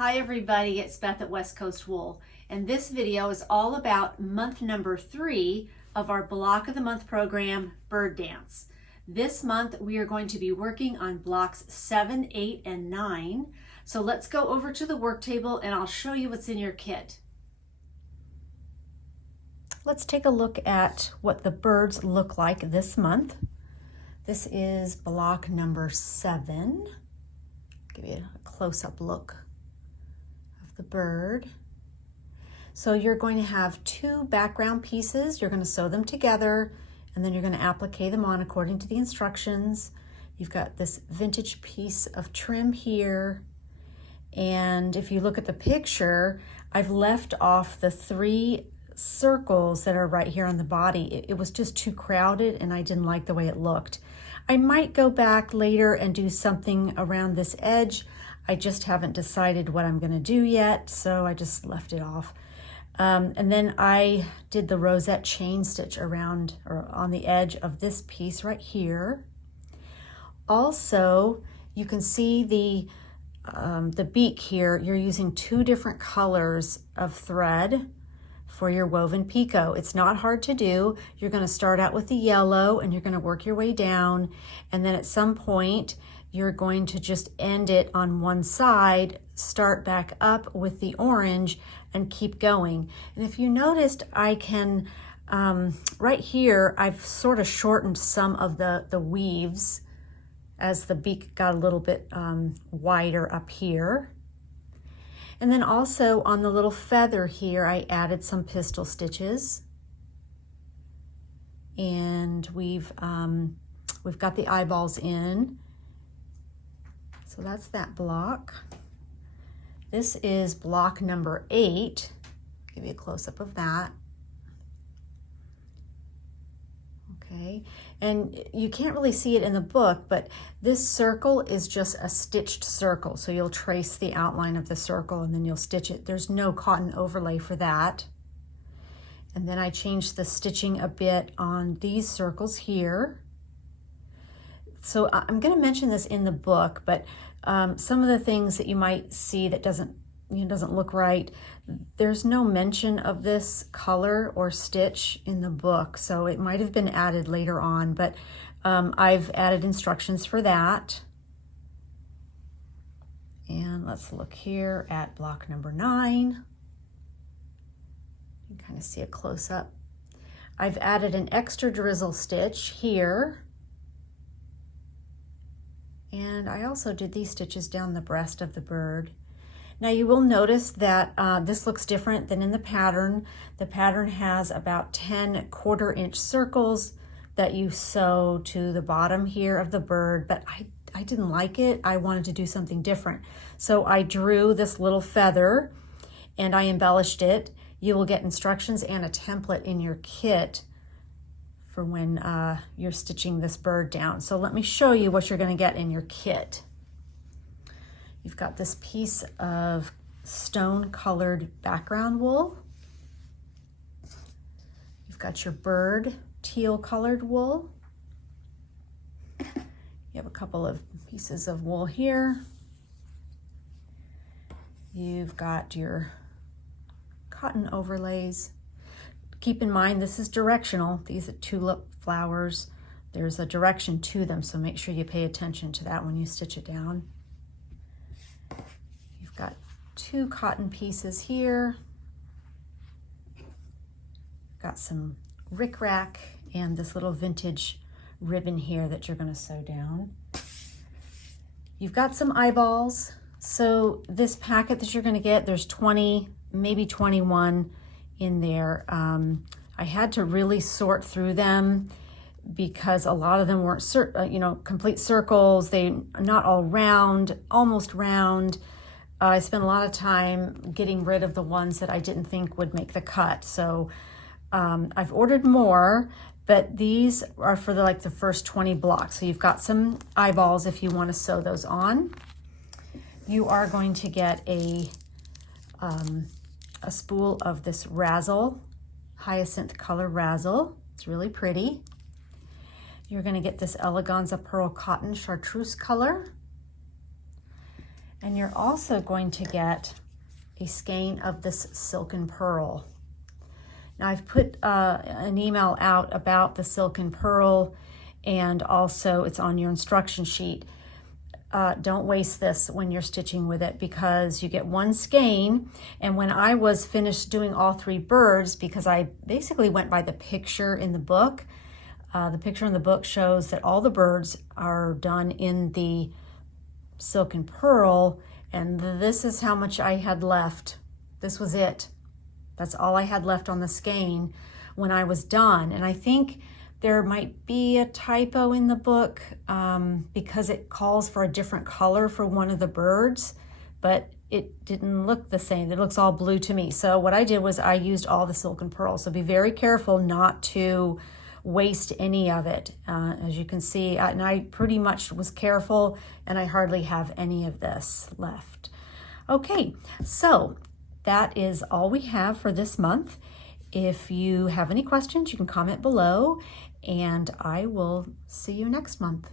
Hi everybody, it's Beth at West Coast Wool, and this video is all about month number 3 of our Block of the Month program, Bird Dance. This month we are going to be working on blocks 7, 8, and 9. So let's go over to the work table and I'll show you what's in your kit. Let's take a look at what the birds look like this month. This is block number 7. Give you a close-up look the bird. So you're going to have 2 background pieces. You're going to sew them together and then you're going to applique them on according to the instructions. You've got this vintage piece of trim here, and if you look at the picture, I've left off the 3 circles that are right here on the body. It was just too crowded and I didn't like the way it looked. I might go back later and do something around this edge. I just haven't decided what I'm going to do yet, so I just left it off. And then I did the rosette chain stitch around or on the edge of this piece right here. Also, you can see the beak here. You're using 2 different colors of thread for your woven picot. It's not hard to do. You're going to start out with the yellow and you're going to work your way down, and then at some point you're going to just end it on one side, start back up with the orange, and keep going. And if you noticed, I can, right here, I've sort of shortened some of the weaves as the beak got a little bit wider up here. And then also on the little feather here, I added some pistol stitches. And we've got the eyeballs in. So that's that block. This is block number 8. Give you a close-up of that. Okay, and you can't really see it in the book, but this circle is just a stitched circle. So you'll trace the outline of the circle and then you'll stitch it. There's no cotton overlay for that. And then I changed the stitching a bit on these circles here. So I'm going to mention this in the book, but some of the things that you might see that doesn't look right, there's no mention of this color or stitch in the book, so it might have been added later on, but I've added instructions for that. And let's look here at block number 9. You can kind of see a close-up. I've added an extra drizzle stitch here. And I also did these stitches down the breast of the bird. Now you will notice that this looks different than in the pattern. The pattern has about 10 1/4-inch circles that you sew to the bottom here of the bird, but I didn't like it. I wanted to do something different. So I drew this little feather and I embellished it. You will get instructions and a template in your kit for when you're stitching this bird down. So let me show you what you're going to get in your kit. You've got this piece of stone colored background wool. You've got your bird teal colored wool. You have a couple of pieces of wool here. You've got your cotton overlays. Keep in mind, this is directional. These are tulip flowers. There's a direction to them, so make sure you pay attention to that when you stitch it down. You've got 2 cotton pieces here. Got some rickrack and this little vintage ribbon here that you're going to sew down. You've got some eyeballs. So this packet that you're going to get, there's 20, maybe 21 in there. I had to really sort through them because a lot of them weren't complete circles. They not all round, almost round. I spent a lot of time getting rid of the ones that I didn't think would make the cut. So I've ordered more, but these are for the first 20 blocks. So you've got some eyeballs if you want to sew those on. You are going to get a spool of this razzle, hyacinth color razzle. It's really pretty. You're going to get this eleganza pearl cotton chartreuse color. And you're also going to get a skein of this silken pearl. Now I've put an email out about the silken pearl, and also it's on your instruction sheet. Don't waste this when you're stitching with it, because you get one skein. And when I was finished doing all 3 birds, because I basically went by the picture in the book, the picture in the book shows that all the birds are done in the silken pearl, and this is how much I had left. This was it. That's all I had left on the skein when I was done. And I think there might be a typo in the book because it calls for a different color for one of the birds, but it didn't look the same. It looks all blue to me. So what I did was I used all the silken pearl. So be very careful not to waste any of it. As you can see, and I pretty much was careful, and I hardly have any of this left. Okay, so that is all we have for this month. If you have any questions, you can comment below, and I will see you next month.